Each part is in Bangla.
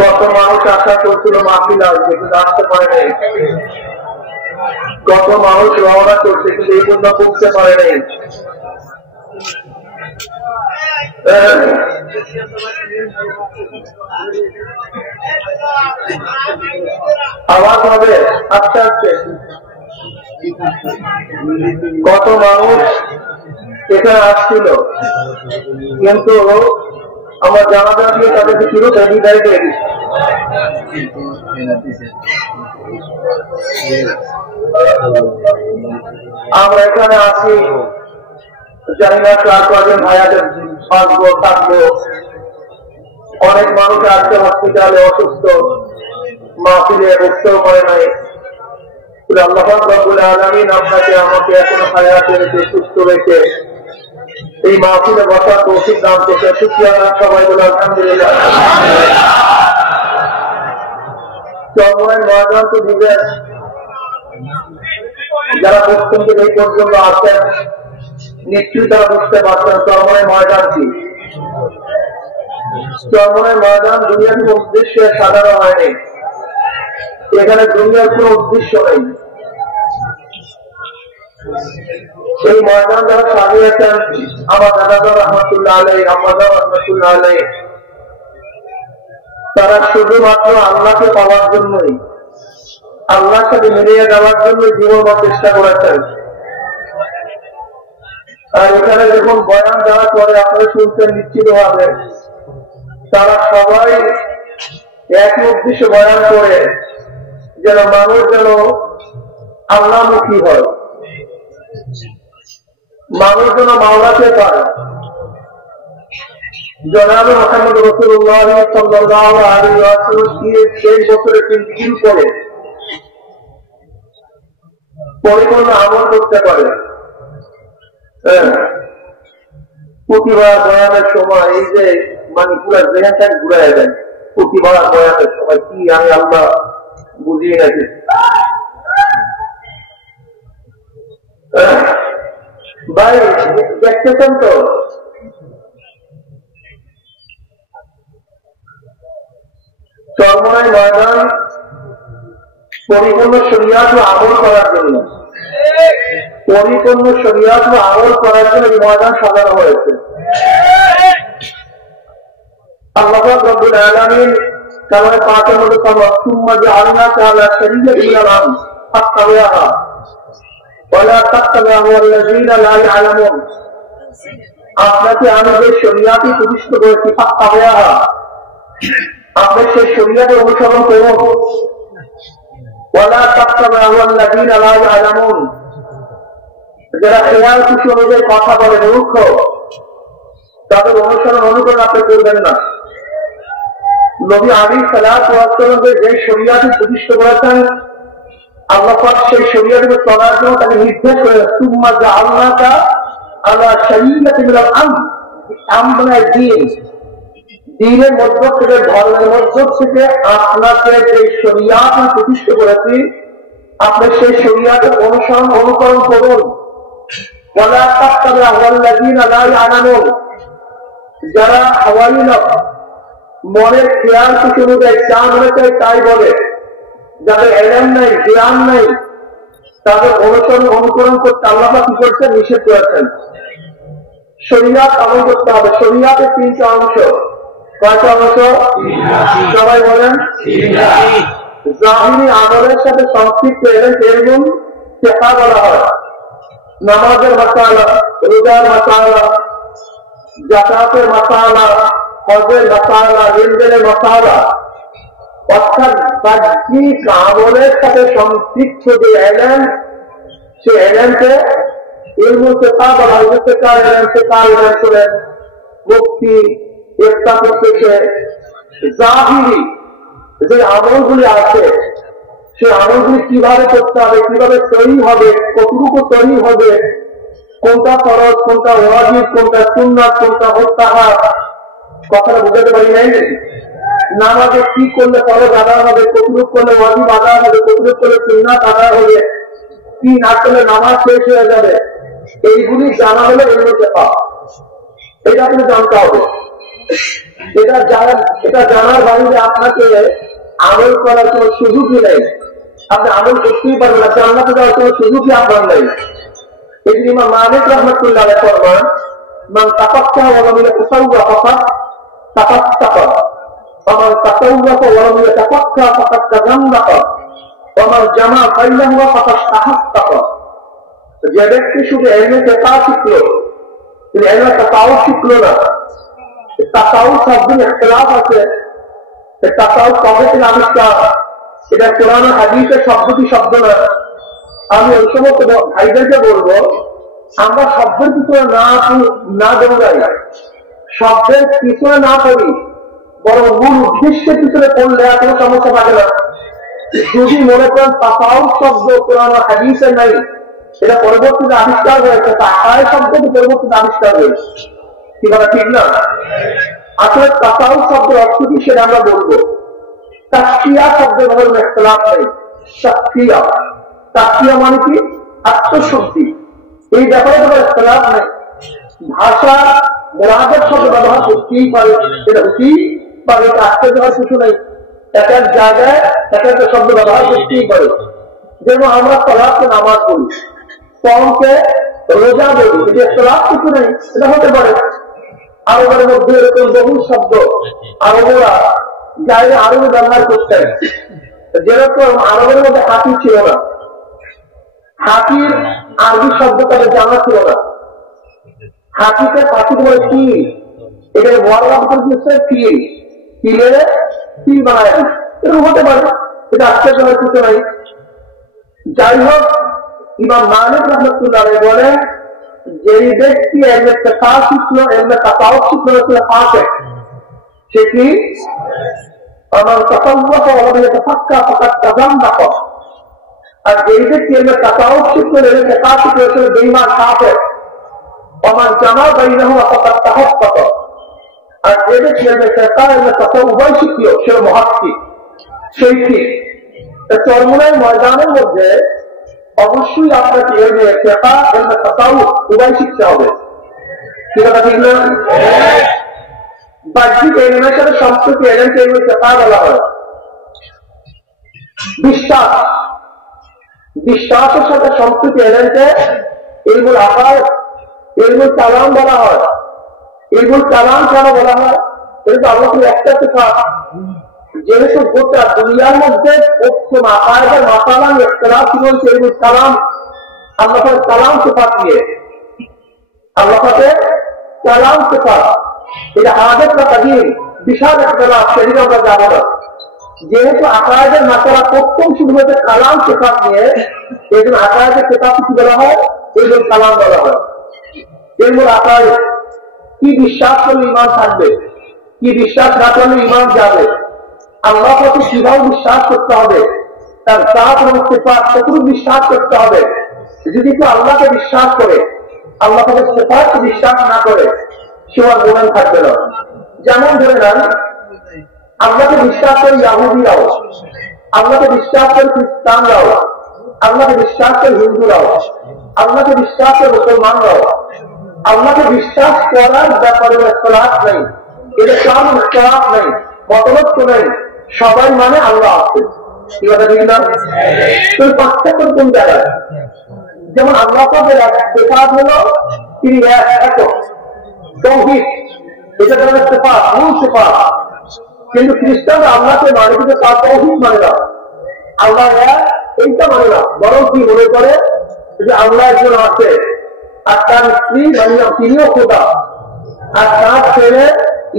কত মানুষ আশা করছিল মাহফিল আসবে কিন্তু আসতে পারে নাই, কত মানুষ রওনা করছে কিন্তু এই পর্যন্ত পৌঁছতে পারে নাই। আওয়াজ হবে আস্তে আস্তে। কত মানুষ এখানে আসছিল কিন্তু আমার জানাজা দিয়ে তাদেরকে শুরু বিদায় দিয়ে দিচ্ছে। আমরা এখানে আসি জানি না কার কজন ভাইয়াদের বাঁচবো থাকবো। অনেক মানুষ আজকে হসপিটালে অসুস্থ, মাহফিলে বুঝতেও পারে নাই। আল্লাহ রাব্বুল আলামিন আপনাকে আমাকে এখনো হায়াতে রেখে সুস্থ রেখে এই মাহফিলে বসার তৌফিক দান করতে শুকরিয়া। সবাই বলে আলহামদুলিল্লাহ। চরমনের ময়দান তো বুঝেন, যারা প্রথম থেকে এই পর্যন্ত আসেন নিশ্চয়ই তারা বুঝতে পারছেন চরমনের ময়দান কি। চরমনের ময়দান দুনিয়ার কোন উদ্দেশ্যে সাজানো হয়নি, এখানে দুনিয়ার কোন উদ্দেশ্য নেই। এই ময়দান যারা সাজিয়েছেন আমার দাদা রহমতুল্লাহ আলাই, আম্মাদা রহমতুল্লাহ আলাই, তারা শুধুমাত্র আল্লাহকে পাওয়ার জন্যই, আল্লাহর সাথে মিলিয়ে দেওয়ার জন্য জীবন চেষ্টা করেছেন। আর এখানে যখন বয়ান দেওয়ার পরে আপনারা শুনছেন নিশ্চিত ভাবে তারা সবাই একই উদ্দেশ্যে বয়ান করে যেন মানুষ যেন আল্লাহমুখী হয়, মানুষ যেন মাওলাকে পায়। জনাবে মুহাম্মদ রাসূলুল্লাহ সাল্লাল্লাহু আলাইহি ওয়াসাল্লাম সেই বছরে 3 দিন পরে পরিপূর্ণ আমল করতে পারে। প্রতিবার বয়ানের সময় এই যে মানে পুরো জেহানটা ঘুরে যায়, প্রতিবার বয়ানের সময় কি আমি আল্লাহ বুঝিয়ে রাখি। ভাই দেখতেছেন তো চরমনাই ময়দান পরিপূর্ণ শরিয়াত ও আমল করার জন্য, পরিপূর্ণ শরিয়াত ও আমল করার জন্য এই ময়দান সাজানো হয়েছে। আল্লাহ রাব্বুল আলামিন কালামে পাকের মধ্যে সুম্মা জাআলনাকা আলা শারীআতিন মিনাল ফাত্তাবি'হা ওয়ালা তাত্তাবি'হু আল্লাযীনা লা ইয়া'লামুন। আপনাকে আমি যে শরিয়াতে প্রতিষ্ঠিত করেছি ফাত্তাবি'হা, আপনি সেই শরিয়াতের অনুসরণ করুন। ওয়ালা তাত্তাবি'হু আল্লাযীনা লা ইয়া'লামুন, যারা খেয়াল খুশি অনুযায়ী কথা বলে মূর্খ, তাদের অনুসরণ অনুকরণ আপনি করবেন না। নবী আলাইহিস সালাতু ওয়াস সালাম যে শরিয়াতে প্রতিষ্ঠা করেছেন আল্লাহ পাক সেই শরিয়াতে চলার জন্য তাকে নির্দেশ করেন সুম্মা জাআলনাকা আলা শারীআতিন মিনাল আমর দ্বীন, দ্বীনের মধ্য থেকে ধর্মের মধ্য থেকে আপনাকে যে শরিয়াত প্রতিষ্ঠা করেছি আপনি সেই শরিয়াতের অনুসরণ অনুকরণ করুন। ওয়ালা তাত্তাবি'হু আল্লাযীনা লা ইয়া'লামুন, যারা হাওয়াইনা মনের খেয়াল খুশি অনুযায়ী যা মনে চায় তাই বলে, যাদের এলেম নাই জ্ঞান নাই তাদের অনুসরণ অনুকরণ করতে আল্লাহ কি করছেন, নিষেধ করেছেন। শরিয়াত আমল করতে হবে। শরিয়াতের 3টা অংশ। কয়টা অংশ? সবাই বলেন। জাহিরি আমলের সাথে সংক্ষিপ্ত এরকম ফিকহ বলা হয়। নামাজের মাসালা, রোজার মাসালা, যাকাতের মাসালা, হজের মাসালা, লেনদেনের মাসালা, অর্থাৎ বাহ্যিক আমলের সাথে সংশ্লিষ্ট যে এলেম, সে এলেমকে ইলমুল ফিকহ বলা হয়। ফিকহ এলেম, ফিকহ এলেম করে মুক্তি একটা করতেছে। জাহিরি যে আমলগুলি আছে সে আমলগুলি কিভাবে করতে হবে, কিভাবে তৈরি হবে, কতটুকু তৈরি হবে, কোনটা ফরজ, কোনটা ওয়াজিব, কোনটা সুন্নাত, কোনটা মুস্তাহাব, কথাটা বুঝাতে পারি নাই। নামাজে কি করলে ফরজ আদায় হবে, কতটুকু করলে ওয়াজিব আদায় হবে, কতটুকু করলে সুন্নাত আদায় হবে, কি না করলে নামাজ শেষ হয়ে যাবে, এইগুলি জানা হলে এর মধ্যে পাওয়া, এটা আপনি জানতে হবে। এটা জানার বাইরে আপনাকে আমল করার কোন সুযোগই নেই। আপনি আমল করতেই পারবেন না, জান্নাতে যাওয়ার কোন সুযোগই আপনার নেই। এই জন্য ইমাম মালিক রাহমাতুল্লাহ আলাইহি ফরমান, মান তাফাক্কাহা ওয়া লাম ইয়াতাসাওয়া ফাকাদ তাফাক্কাহা, ওয়া মান তাসাওয়া ওয়া লাম ইয়াতাফাক্কাহা ফাকাদ তাজান্নাকা, ওয়া মান জামাআ বাইনাহুমা ফাকাদ তাহাক্কাকা। যে ব্যক্তি শুধু ইলমে ফিকহ শিখলো, তিনি ইলমে তাসাউফ শিখলো না। তাসাউফ শব্দের ইখতিলাফ আছে, তাসাউফ কবে থেকে আবিষ্কার, এটা কোরআন হাদিসের শব্দটি শব্দ না। আমি ওই সমস্ত ভাইদেরকে বলবো, আমরা শব্দের পিছনে না দৌড়াই, শব্দের পিছনে না পড়ি, বরং মূল উদ্দেশ্যের পিছনে পড়লে আর কোনো সমস্যা থাকে না। যদি মনে করেন তাসাউফ শব্দ কোরআন হাদিসে নাই, এটা পরবর্তীতে আবিষ্কার হয়েছে, তাকায় শব্দটি পরবর্তীতে আবিষ্কার হয়েছে, কি কথা ঠিক না? আসলে তাসাউফ শব্দের অর্থ কি সেটা আমরা বলবো। তাসকিয়া শব্দের ব্যাপারে ইখতিলাফ নেই। তাসকিয়া মানে কি? আত্মশুদ্ধি। এই ব্যাপারে কোনো ইখতিলাফ নেই। ভাষা মুরাদের শব্দ ব্যবহার করতেই পারে, এটা হতেই পারে, আশ্চর্য হওয়ার কিছু নেই। এক এক জায়গায় এক একটা শব্দ ব্যবহার করতেই পারে। যেমন আমরা সালাতকে নামাজ বলি, কমকে রোজা বলি, এটা ইখতিলাফ কিছু নেই, এটা হতে পারে। আরবের মধ্যে এরকম বহু শব্দ আরবরা জায়গা আরবে ব্যবহার করতেন। যেরকম আরবের মধ্যে হাতি ছিল না, হাতির আরবি শব্দ তাদের জানা ছিল না। হাতিকে পাখি বলে তিল, এখানে বড় দিচ্ছে তিল, তিলের তিল বানায়, এরকম হতে পারে, এটা আশ্চর্য হওয়ার কিছু নাই। যাই হোক, ইমাম মালিক রাহমাতুল্লাহ আলাইহি বলেন, যে ব্যক্তি ইলমে ফিকহ শিখলো, ইলমে তাসাউফ শিখলো, সে ফাসিক। সে কি? আমার তাসাউফ ওয়া লাম ইয়াতাফাক্কা ফাকাদ তাজান্নাকা। আর যে ব্যক্তি ইলমে তাসাউফ শিখলো, ইলমে ফিকহ শিখলো, সে বেঈমান কাফের। আমার জামা বাইনাহুমা ফাকাদ তাহাক্কাকা। আর যে ব্যক্তি ইলমে ফিকহ ইলমে তাসাউফ শিখলো, সে মুহাক্কিক, সেই ঠিক। চরমোনাই ময়দানের মধ্যে অবশ্যই আপনাকে ইলমে ফিকহ ইলমে তাসাউফ উভয় শিখতে হবে, কি কথা ঠিক না? বাহ্যিক ইলমের সাথে সম্পর্ক ইলমকে ইলমে ফিকহ বলা হয়। বিশ্বাসের সাথে সম্পর্ক ইলমকে ইলমুল আকায়েদ, ইলমুল কালাম বলা হয়। ইলমুল কালাম কেন বলা হয়? এটা আল্লাহর একটা সিফাত। যেহেতু গোটা দুনিয়ার মধ্যে প্রথম আকায়েদের মাসালা ইখতিলাফ ছিল ইলমুল কালাম, আল্লাহর কালাম সিফাত নিয়ে। আল্লাহর কালাম সিফাত, এটা হাদিস বা তাকদীর বিশাল ইখতিলাফ, সেদিকে আমরা যাব না। যেহেতু আকায়েদের মাসালা প্রথম শুরু হয়েছে কালাম সিফাত নিয়ে, এই জন্য আকায়েদের সিফাত কি বলা হয়? ইলমুল কালাম বলা হয়। ইলমুল আকায়েদ, কি বিশ্বাস করলে ঈমান থাকবে, কি বিশ্বাস না করলে ঈমান যাবে, আল্লাহ প্রতি কিভাবে বিশ্বাস করতে হবে, তার জাত এবং সিফাত কতটুকু বিশ্বাস করতে হবে। যদি কেউ আল্লাহকে বিশ্বাস করে, আল্লাহ তাদের সিফাতকে বিশ্বাস না করে, সে আর মুমিন থাকবে না। যেমন ধরে নেন, আল্লাহকে বিশ্বাস করে ইহুদিরাও, আল্লাহকে বিশ্বাস করে খ্রিস্টানরাও, আল্লাহকে বিশ্বাস করে হিন্দুরাও, আল্লাহকে বিশ্বাস করে মুসলমানরাও। আল্লাহকে বিশ্বাস করার ব্যাপারে ইখতিলাফ নেই, এটা কাম ইখতিলাফ নেই, মতলব নেই, সবাই মানে আল্লাহ আছে, কি কথা ঠিক না? তো পার্থক্য কোন জায়গায়? যেমন আল্লাহ পাকের সিফাত হলো তিনি একক, তাওহীদ, এটা তাদের সিফাত, মূল সিফাত। কিন্তু খ্রিস্টানরা আল্লাহকে মানে, কিন্তু তার তাওহীদ মানে না, আল্লাহ এক এইটা মানে না, বরং কি মনে করে যে আল্লাহ একজন আছে, আর তার স্ত্রী মারিয়াম তিনিও খোদা, আর তার ছেলে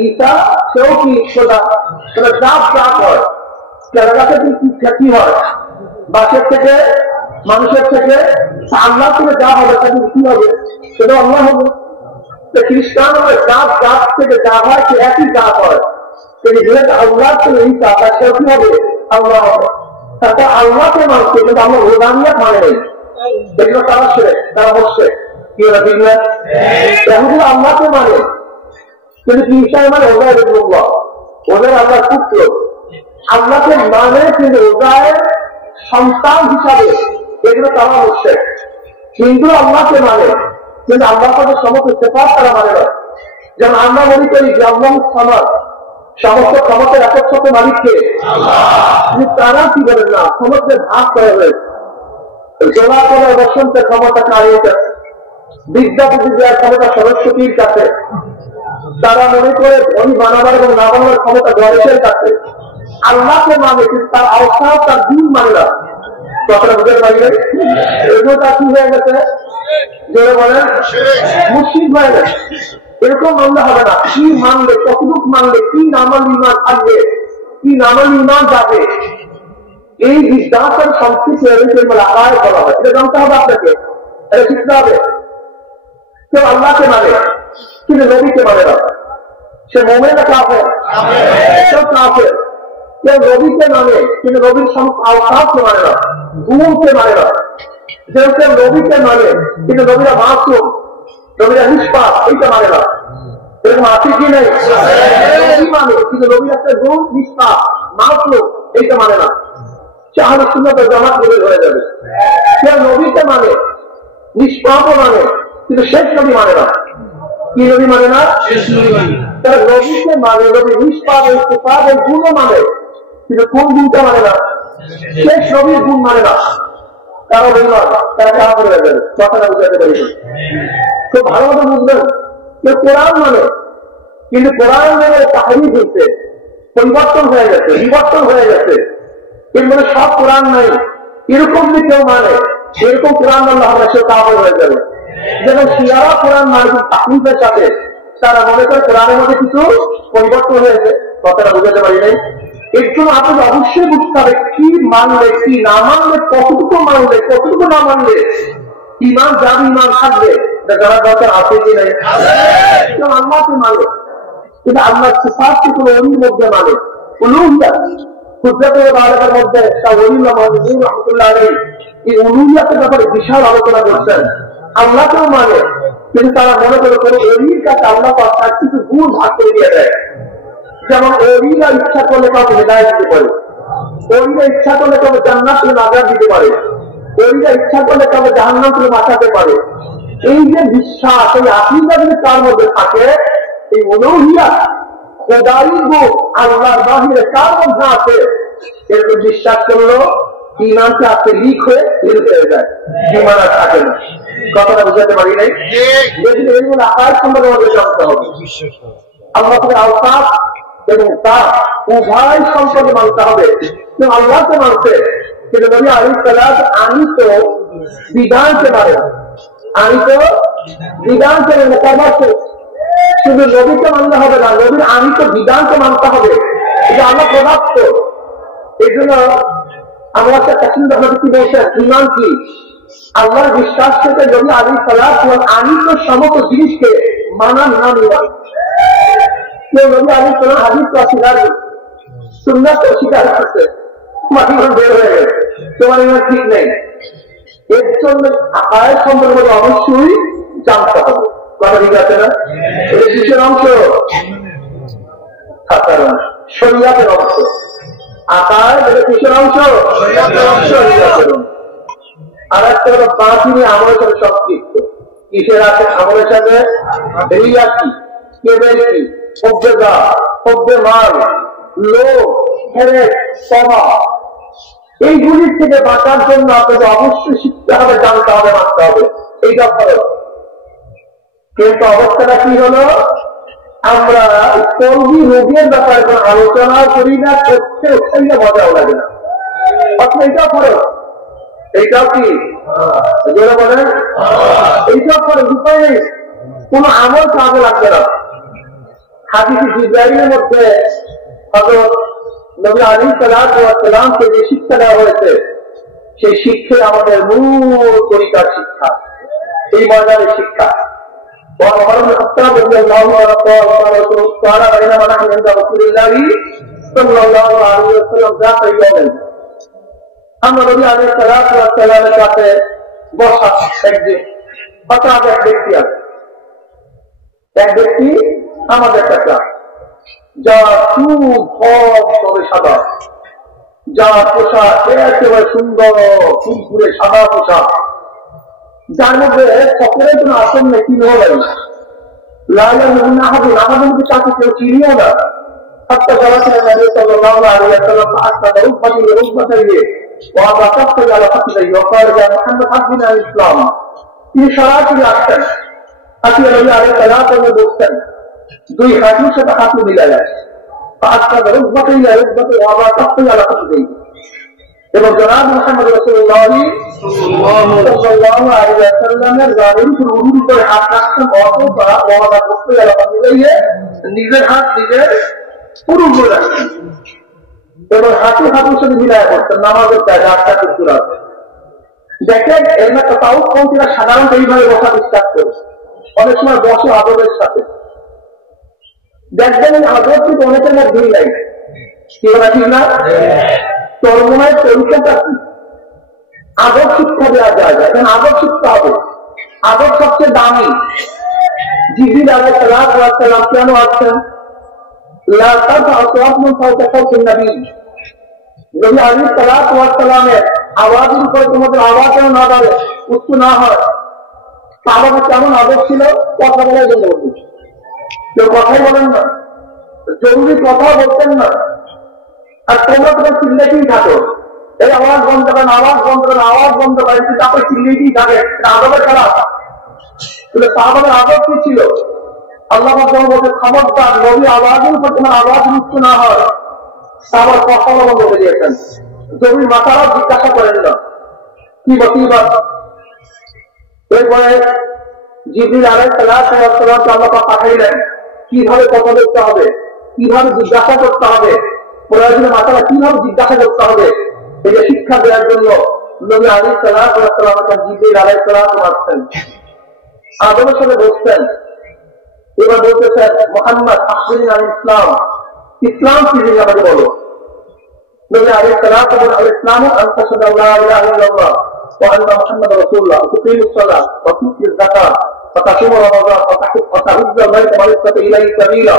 ঈসা সেও কি খোদা। তবে জাত জাত হয়, কেরালাতে কি খ্যাতি হয়, বাসের থেকে মানুষের থেকে, আল্লাহ থেকে যা হবে তাকে কি হবে, সেটা আল্লাহ হবে। খ্রিস্টান জাত জাত থেকে যা হয় সে একই জাত হয়, যেহেতু আল্লাহ থেকে ঈসা, তার সেও কি হবে, আল্লাহ হবে। তাতে আল্লাহকে মানছে, কিন্তু আমরা রোদানিয়াত মানে নেই, দেখলো তারা সে, তারা বসছে, কি ওরা ঠিক না? এহুদি আল্লাহকে মানে, কিন্তু ঈসাই মানে ওজায়ের ইবনুল্লাহ, ওদের আল্লাহর পুত্র। আল্লাহকে মানে কিন্তু ওজায়ের সন্তান হিসাবে, এগুলো তারা বসছে। হিন্দু আল্লাহকে মানে, কিন্তু আল্লাহ তাদের সমস্ত সিফাত তারা মানে না। যেমন আমরা মনে করি যে আল্লাহ সামাদ, সমস্ত ক্ষমতার একচ্ছত্র মালিককে, তারা কি বলেন না, ক্ষমতার ভাগ করে হয়েছে। জোড়া করে বসন্তের ক্ষমতা কারিয়ে যাচ্ছে, বিদ্যাপতি দেওয়ার ক্ষমতা সরস্বতীর কাছে, তারা মনে করে ধনী বানাবার এবং না বানাবার ক্ষমতা গণেশের কাছে। আল্লাহকে মানে কিন্তু তার আওসাফ, তার দিন মানে না। কথাটা বুঝতে পারলেন? এগুলো তার কি হয়ে গেছে? জোরে বলেন, মুশরিক হয়ে গেছে। এরকম মানলে হবে না। কি মানলে, কতটুকু মানলে, কি নামাল ইমান থাকবে, কি নামাল ইমান যাবে, এই বিদ্যাসের সংস্কৃতি আদায় করা হয়। এটা জানতে হবে আপনাকে, এটা শিখতে হবে। কেউ আল্লাহকে মানে কিন্তু নবীকে মানে না, সে মোমেন কাফের, কেউ কাফের। কেউ নবীকে মানে কিন্তু নবীর আওসাফকে মানে না, গুণকে মানে না। কেউ কেউ নবীকে মানে কিন্তু নবীরা মাসুম, নবীরা নিষ্পাপ, এইটা মানে না। এরকম আছে কি নেই? নবী মানে কিন্তু নবী একটা গুণ, নিষ্পাপ, মাসুম, এইটা মানে না। সে আহলে সুন্নাত ওয়াল জামাত হয়ে যাবে। কেউ নবীকে মানে, নিষ্পাপ মানে কিন্তু শেষ নবী মানে না। কি নবী মানে না? তারা নবীকে মানে, নবী নিষ্পাপ, ইস্তিফাদের গুণও মানে কিন্তু কোন গুণটা মানে না? শেষ নবীর গুণ মানে না। কারণ এই নয়, তারা কাফের হয়ে যাবে। কথাটা বুঝাতে পারি খুব ভালো মতো বুঝবেন। কেউ কোরআন মানে কিন্তু কোরআন মানে তাহরিফ হয়েছে, পরিবর্তন হয়ে গেছে, বিবর্তন হয়ে গেছে, এর মানে সব কোরআন নাই, এরকম যদি কেউ মানে, সেরকম কোরআন আল্লাহ হবে, সে কাফের হয়ে যাবে। যেমন শিয়ারা কোরআন মানে তাহরিফের সাথে, তারা মনে করে কোরআনের মধ্যে কিছু পরিবর্তন হয়েছে। কথাটা বুঝাতে পারি নাই। এর জন্য আপনাকে অবশ্যই বুঝতে হবে কি মানলে, কি না মানলে, কতটুকু মানলে, কতটুকু না মানলে ইমান যাবে, ইমান থাকবে। যারা দরকার আছে কি নাই? আল্লাহকে মানে কিন্তু আল্লাহ সিফাতকে কোনো অলির মধ্যে মানে, উলুহিয়া কুদরতের বারাকার মধ্যে শাওলিল্লাহ মাহমুদ রাহমাতুল্লাহ আলাইহি এই উলুহিয়াতের ব্যাপারে বিশাল আলোচনা করছেন। আল্লাহকেও মানে কিন্তু তারা মনে করে কোনো অলির কাছে আল্লাহ পাক তার কিছু গুণ ভাগ করে দিয়ে দেয়। যেমন অলিরা ইচ্ছা করলে কাউকে হিদায়াত দিতে পারে, অলিরা ইচ্ছা করলে কাউকে জান্নাত থেকে নাজাত দিতে পারে, অলিরা ইচ্ছা করলে কাউকে জাহান্নাম থেকে বাঁচাতে পারে। এই যে বিশ্বাস, এই আকীদা যদি তার মধ্যে থাকে, এই উলুহিয়া খোদাই গুণ আল্লাহর বাহিরে কার মধ্যে আছে, এরকম বিশ্বাস করলো ইমানটা আজকে লিক হয়ে বের হয়ে যায়, ইমান আর থাকে না। কথাটা বুঝাতে পারি নাই? এইগুলো আকার সম্পর্কে আমাদের জানতে হবে। আল্লাহ থেকে আওসাফ এবং তার উভয় সম্পর্কে মানতে হবে। আল্লাহকে মানতে কিন্তু নবী আলাইহিস সালাত আনিত বিধানকে মানে, আনিত বিধানকে মোকাবেলা, শুধু নবীকে মানতে হবে না, নবীর আনিত বিধানকে মানতে হবে। এটা আল্লাহ প্রদত্ত। এই জন্য আমরা একটা কাশ্মীর আপনাদের কি বলছেন, ইমান কি? আল্লাহর বিশ্বাস থেকে নবী আলাইহিস সালাত আনিত সমস্ত জিনিসকে মানার নাম ইমান। কেউ নবী আলাইহিস সালাম হাদিস তো অস্বীকার করছে, সুন্নাত তো অস্বীকার করছে, তোমার ইমান বের হয়ে গেছে, তোমার ইমান ঠিক নেই। এর জন্য আয়াত সম্পর্কে অবশ্যই জানতে হবে। কথা ঠিক আছে না? এটা কিসের অংশ? শরীয়তের অংশ। আকার এটা কিসের অংশ? শরীয়তের অংশ। আর একটা হলো বাতিনি আমলের সাথে সম্পৃক্ত। কিসের আছে? আমলের সাথে রিয়া কি, কেবেল কি, অভ্যেগা, অভ্যেমান, লোভ, হেরেক, তমা, এইগুলির থেকে বাঁচার জন্য আপনাকে অবশ্যই শিখতে হবে, জানতে হবে, মানতে হবে। এইটা ফরজ। কিন্তু অবস্থাটা কি হলো, আমরা কলবি রোগের ব্যাপারে কোন আলোচনা করি না, করতে উৎসাহিত মজাও লাগে না। অথবা এইটাও ফরজ। এইটাও কি বলেন? এইটাও ফরজ, উপায় নেই, কোন আমল কাজে লাগবে না। হাদিসে জিবরাইলের মধ্যে হযরত নবী আলাইহিস সালামকে যে শিক্ষা দেওয়া হয়েছে, সেই শিক্ষা আমাদের মূল তরিকার শিক্ষা, এই ময়দানের শিক্ষা। وعمر بن الخطاب رضي الله عنه قال بينما نحن عند رسول الله صلى الله عليه وسلم ذات يوم আমরা নবী আলাইহিস সালামের কাছে বসা একদিন, হঠাৎ এক ব্যক্তি আছে, এক ব্যক্তি আমাদের কাছে, যা খুব তবে সাদা, যা পোশাক একেবারে সুন্দর ফুলফুরে সাদা পোশাক, যার মধ্যে ফকরের কোন আসন নেই, কি নেওয়া লাগে। লাইয়ামুন আহাদুন আমাদেরকে তাকে কেউ চিনিও না। حتى جلسنا النبي صلى الله عليه وسلم فأسند ركبتي لركبتيه ووضع كفي على فخذيه وقال يا محمد حدثنا عن الإسلام। তিনি সরাসরি আসতেন, আসিয়া নবী আলাইহিস সালাতু বলতেন, দুই হাঁটুর সাথে হাঁটু মিলালেন, فأسند ركبتي إلى ركبتيه ووضع كفي على فخذيه। এবং জনাব মুহাম্মদ রাসূলুল্লাহ সাল্লাল্লাহু আলাইহি ওয়াসাল্লামের গায়ের উপর উরুর উপরে হাত রাখতেন অথবা ওয়াদা কফি আলা ফখযিহি, নিজের হাত নিজের পুরো করে রাখতেন এবং হাঁটুর সাথে মিলায় করতেন নামাজের জায়গা আটটা সুরা। দেখেন এর না তাসাউফ পন্থীরা সাধারণত এইভাবে বসা বিশ্বাস করে, অনেক সময় বসে আদবের সাথে। দেখবেন আদব কিন্তু অনেকের মধ্যেই নাই, কি বলা ঠিক না? চরমনায় পরীক্ষাটা কি আদব শিক্ষা দেওয়া যায়, এখন আদব শিখতে হবে। আদব সবচেয়ে দামি। জিবরিল আলাইহিস সালাম কেন আসছেন? لا ترفع أصواتكم فوق صوت النبي। নবী আলাইহিস সালাতু ওয়াস সালামের আওয়াজের উপরে তোমাদের আওয়াজ যেন না বাড়ে, উচ্চ না হয়। সাহাবাদের কেমন আদব ছিল, কথা বলার জন্য বলতেন, কেউ কথাই বলেন না, জরুরি কথা বলতেন না। আর তোমরা তোমার চিল্লাতেই থাকো, এই আওয়াজ বন্ধ করেন, আওয়াজ বন্ধ করেন, আওয়াজ বন্ধ করেন, তারপরে চিল্লাতেই থাকে, আদবের খারাপ। সাহাবাদের আদব কি ছিল? আল্লাহ বলতে খবরদার নবী আওয়াজের উপর তোমার আওয়াজ উচ্চ না হয়। সাহাবার কথা বলা বন্ধ করে দিয়েছেন, জমির মাথারা জিজ্ঞাসা করেন না কি বকিবাদ। এরপরে জিবরিল আলাইহিস সালামকে আল্লাহ পাঠাইলেন কিভাবে কথা বলতে হবে, কিভাবে জিজ্ঞাসা করতে হবে, প্রয়োজনে মাথারা কিভাবে জিজ্ঞাসা করতে হবে, এটা শিক্ষা দেওয়ার জন্য নবী আলাইহিস সালাম জিবরিল আলাইহিস সালাম আসতেন, আদমের সাথে বসতেন। এবার বলতেছেন মুহাম্মদ আখবিরনি আল ইসলাম, ইসলাম কি জিনিস আমাকে বলো। নবী আলাইহিস সালাম বলেন আল ইসলামু আন তাশহাদু লা ইলাহা ইল্লাল্লাহ ওয়া আন্না মুহাম্মাদার রাসূলুল্লাহ ওয়া তুকিমুস সালাহ ওয়া তু'তিজ যাকাত ওয়া তাসুমু রমাদান ওয়া তাহুজ্জুল বাইতা মান ইসতাতা ইলাইহি সাবিলা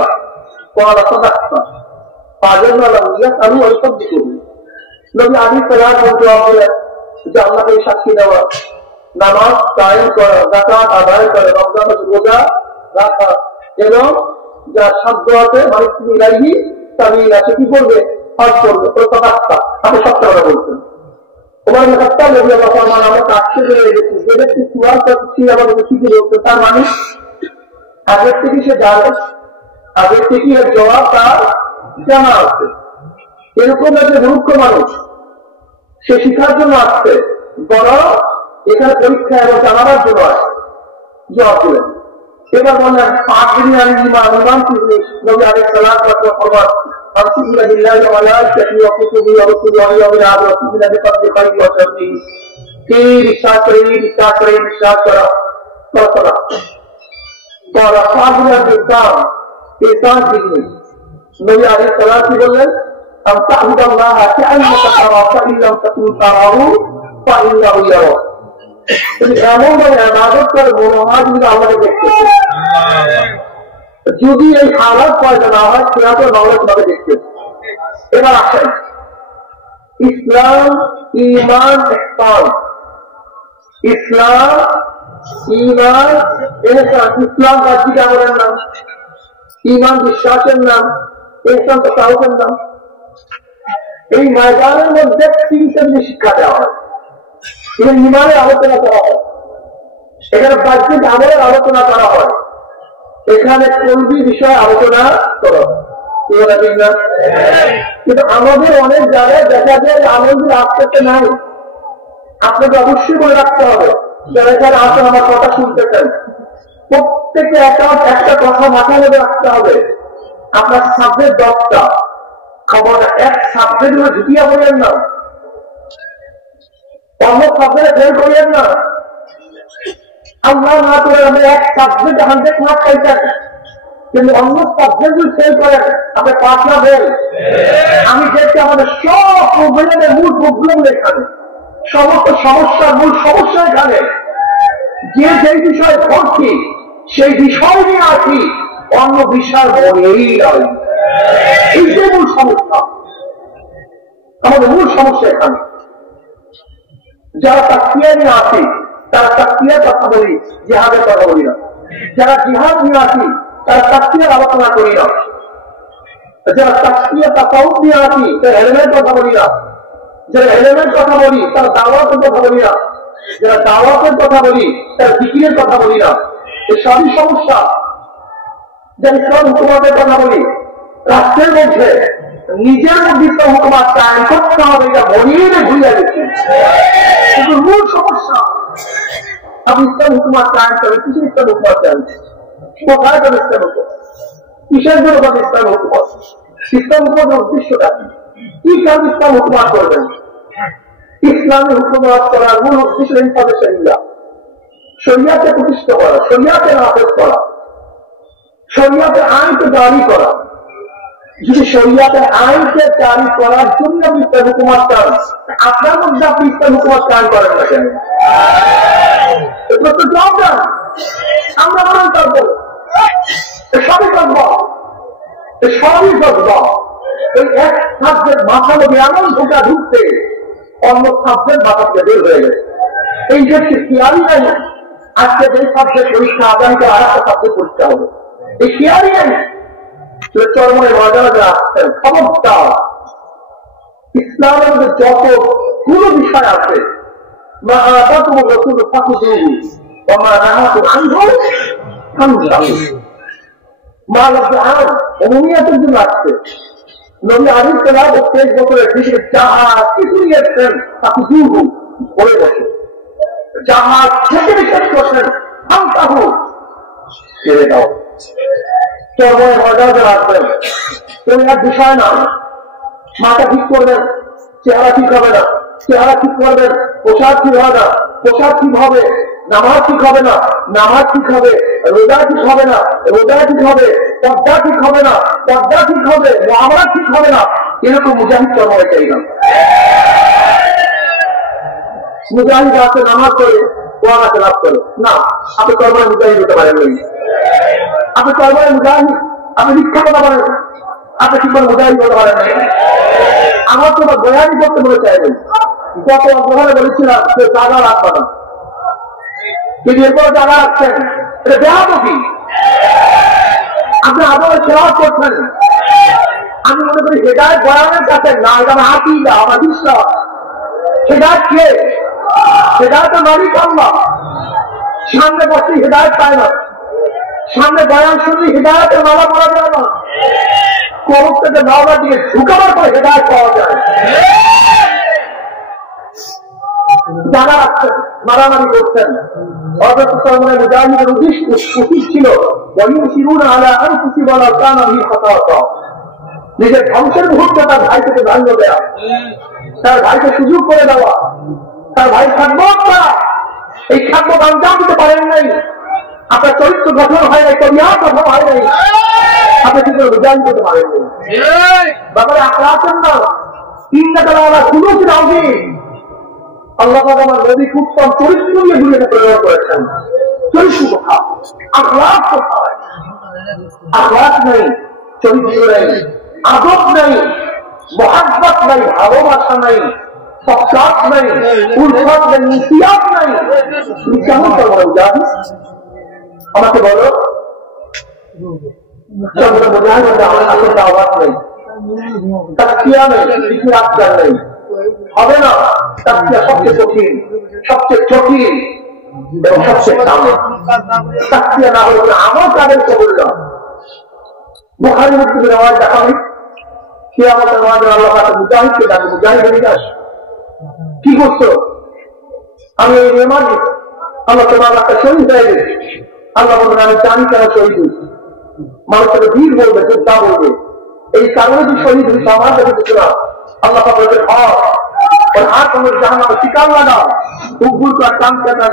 ক্বালা সাদাকতা ফাজারনা লাহু ইয়াসআলু ওয়া ইসাদদিকু। নবী আলাইহিস সালাম জবাব দিলেন যে আল্লাহকে সাক্ষী দেওয়া, নামাজ কায়েম করা, যাকাত আদায় করা, রমজান রোজা রাখা এবং যার সাধ্য আছে মানুষ ইলাইহি সাবিলা সে কি করবে, হজ করবে, আপনি সবটা কথা বলছেন। ওমর ইবনে খাত্তাব রাদিয়াল্লাহু আনহু আমার কাছে রয়ে গেছে, যে ব্যক্তি সুয়াল করছে আমাদের শিখে বলতে, তার মানে আগের থেকে সে জানে, আগের থেকে এর জবাব তার জানা আছে। এরকম একটা মূর্খ মানুষ, সে শিখার জন্য আসছে, বরং এখানে পরীক্ষা এবং জানাবার জন্য আসছে। জবাব দিলেন। এবার বললেন আখবিরনি আনিল ঈমান, ঈমান কি জিনিস? নবী আলাইহিস সালাম ফরমান আনতুমিনা বিল্লাহি ওয়া মালাইকাতিহি ওয়া কুতুবিহি ওয়া রুসুলিহি ওয়া ইয়াউমিল আখির ওয়া তুমিনা বিকদরি খাইরি ওয়া শাররিহি। কি বিশ্বাস করা কথা বলা সাহাবীরা দেখতাম ইসলাম কি জিনিস। নবী আলাইহিস সালাম কি বললেন? আন তা'বুদাল্লাহা কাআন্নাকা তারাহু ফা ইন লাম তাকুন তারাহু ফা ইন্নাহু ইয়ারাক। এমন ভাবে ইবাদত করে মনে হয় যদি আল্লাহকে দেখতেছে। যদি এই হালাত পয়দা না হয় সেটা বাংলা তোমাকে দেখতেছে। এবার আসেন ইসলাম, ঈমান, ইহসান। ইসলাম, ঈমান, ইহসান। ইসলাম বাহ্যিক আমলের নাম, ঈমান বিশ্বাসের নাম, ইহসান তাওহীদের নাম। এই ময়দানের মধ্যে তিনটে জিনিস শিক্ষা দেওয়া হয়। এখানে ঈমানের আলোচনা করা হয়, এখানে বাহ্যিক আমলের আলোচনা করা হয়, এখানে কলবি বিষয়ে আলোচনা করা হয়। কিন্তু আমাদের অনেক জায়গায় দেখা যায় আমলগুলো আসতে নাই। আপনাকে অবশ্যই মনে রাখতে হবে, যারা এখানে আসেন আমার কথা শুনতে চান, প্রত্যেকে একটা কথা মাথায় মধ্যে রাখতে হবে। আপনার সাবজেক্ট 10টা, খবর এক সাবজেক্ট ঝুঁকিয়া বলেন না, অন্য সাবজেক্টে ফেল করিয়েন না। আল্লাহ না করে আপনি এক সাবজেক্ট 100 মার্ক পাইছেন, কিন্তু অন্য সাবজেক্ট ফেল করেন, আপনি পাস না ফেল। আমি দেখছি আমাদের সব প্রবলেমের মূল প্রবলেম এখানে, সমস্ত সমস্যার মূল সমস্যা এখানে। যে যেই বিষয়ে পড়ছি সেই বিষয় নিয়ে আছি, অন্য বিষয় মনেই নয়। এই যে মূল সমস্যা, আমাদের মূল সমস্যা এখানে। যারা তাকফিয়া নিয়ে আসি তারা তাকফিয়ার কথা বলি, জিহাদের কথা বলি না। যারা জিহাদ নিয়ে আসি তার তাফসীরের আলোচনা করি না, যারা তাফসীর তাফাউত দিয়ে আছি তার এলিমেন্ট কথা বলি না, যারা এলিমেন্ট কথা বলি তার দাওয়াতের কথা বলি না, যারা দাওয়াতের কথা বলি তার জিকিরের কথা বলি না। এই সবই সমস্যা। যারা ইসলাম হুকুমতের কথা বলি, রাষ্ট্রের মধ্যে নিজের মধ্যে ইসলাম হুকুমত কায়েম করতে হবে, এটা মনিয়ে ভুলিয়া গেছি। কিন্তু মূল সমস্যা, আপনি ইসলাম হুকুমত কায়েম করেন, কিছু ইসলাম হুকুমত কায়েম কোথায় করেন ইসলাম হুকুমত, কিসের জন্য করেন ইসলাম হুকুমত, ইসলাম হুকুমতের উদ্দেশ্যটা কি কারণ ইসলাম হুকুমত করবেন? ইসলামী হুকুমত করার মূল উদ্দেশ্য হিসাবে শরিয়াতে প্রতিষ্ঠা করা, শরিয়াতে নাফেজ করা, শরিয়াতে আইনকে জারি করা। যদি শরিয়াতে আইনকে জারি করার জন্য আপনি ইসলাম হুকুমত চান, আপনার মধ্যে আপনি ইসলাম হুকুমত কায়েম করেন না কেন? তো জবাব দেন, আমরা বলেন করবো সবই করবো, সবই করবো। ওই এক সাবজেক্ট মাথা মধ্যে এমন ঢোকা ঢুকতে অন্য সাবজেক্ট মাথা থেকে বের হয়ে গেছে। এই যে খেয়ালই নাই আজকে যে সাবজেক্ট পরীক্ষা, আগামীকাল আর একটা সাবজেক্ট পরীক্ষা হবে, এই খেয়ালই নাই। চরমে মজারা আসছেন খবরদার, ইসলামের মধ্যে যত কোনো বিষয় আছে অমনিয়াতের জন্য আসছে। নবী আলিফ সালাম 23 বছরের দেশে জাহাজ কিছু নিয়েছেন, তাকে দূর বলে বসে জাহাজ থেকে বিশ্বাস করছেন হামতাহু ছেড়ে দাও। চরমে মজারা আসবেন, কোন এক বিষয় না, মাথা ঠিক করবেন, চেহারা ঠিক হবে না, চেহারা ঠিক করবেন, পোশাক ঠিক হবে না, পোশাক ঠিক হবে, নামাজ ঠিক হবে না, নামাজ ঠিক হবে, রোজা ঠিক হবে না, রোজা ঠিক হবে, পর্দা ঠিক হবে না, পর্দা ঠিক হবে, মুআমালা ঠিক হবে না। এরকম মুজাহিদ চরমে চাই না। মুজাহিদ আছে নামাজ করে, কোরআন লাভ করে না, আপনি চরমে মুজাহিদ হতে পারেন নাই। আপনি চরমে মুজাহিদ, আপনি শিক্ষা করতে পারেন, আপনি কি করে মুজাহিদ হতে পারেন নাই। আমার তো বয়ানি করতে বলে চাইবেন, গত অগ্রহণে বলেছিলাম যে জায়গা রাখবা না, কিন্তু এরপরে জায়গা রাখছেন, এটা বেয়াদবি। আপনি আদরে সেবা করছেন। আমি মনে করি হেদায়েত বয়ানের কাছে না, এটা আমার আকীদা, আমার বিশ্বাস। হেদায়েত কে? হেদায়েত মালিক আল্লাহ। সামনে বসে হেদায়েত পায় না, সামনে বয়ান শুনলে হেদায়েতের মালা পড়া যায় না, কবর থেকে মাওলা দিয়ে ঢুকাবার পরে হেদায়েত পাওয়া যায়। জানা রাখছেন, মারামারি করছেন। মুজাহিদের উচিত ছিল নিজের ধ্বংসের মুহূর্তে তার ভাই থেকে ধান্য দেওয়া, তার ভাইকে সুযোগ করে দেওয়া, তার ভাই খাদ্যত করা। এই খাদ্য আঞ্জাম দিতে পারেন নাই, আপনার চরিত্র গঠন হয় নাই, তবিয়াত গঠন হয় নাই, আপনি কি করে মুজাহিদ করতে পারেন নাই। বাবার আখলাকের না, ইন্নাকা কুলুসিল আযীম। আল্লাহ পাক আমার নবী উত্তম চরিত্র নিয়ে দুনিয়াতে প্রেরণ করেছেন। চরিত্র কথা, আখলাক কোথায়? আখলাক নেই, চরিত্র নেই, আদব নেই, মুহাব্বত নেই, ভালোবাসা নেই, সফাত নেই, উলফত নেই, নিসিয়াত নেই। তুমি কেমন করবো মুজাহিদ? আমাকে বলো। মুজাহিদ আমার আসলে আওয়াজ নেই, তাকিয়া নেই, কিছু আজকাল নেই, হবে না। তাকিয়া সবচেয়ে কঠিন, সবচেয়ে জটিল এবং সবচেয়ে দামি। তাকিয়া না হলে আমার তাদের কবুল না। বুখারী মুসলিমের আওয়াজ দেখা নেই, কিয়ামতের মাঠে আল্লাহ পাক মুজাহিদকে ডাকে, মুজাহিদ এদিকে আস। কি করছো? আমি এই নেমাজি, আল্লাহ তোমার একটা শহীদ হয়ে গেছে। আল্লাহ বলবেন আমি জানি কেন শহীদ হয়েছি। মানুষের ভিড় বলবে, যোদ্ধা বলবে, এই কারণে যে শহীদ হয়েছে আমার দেখেছিল না। আল্লাহ পাক বলবেন হাত, और हाथ हम लोग जहां शिकार लगा, तो का काम करना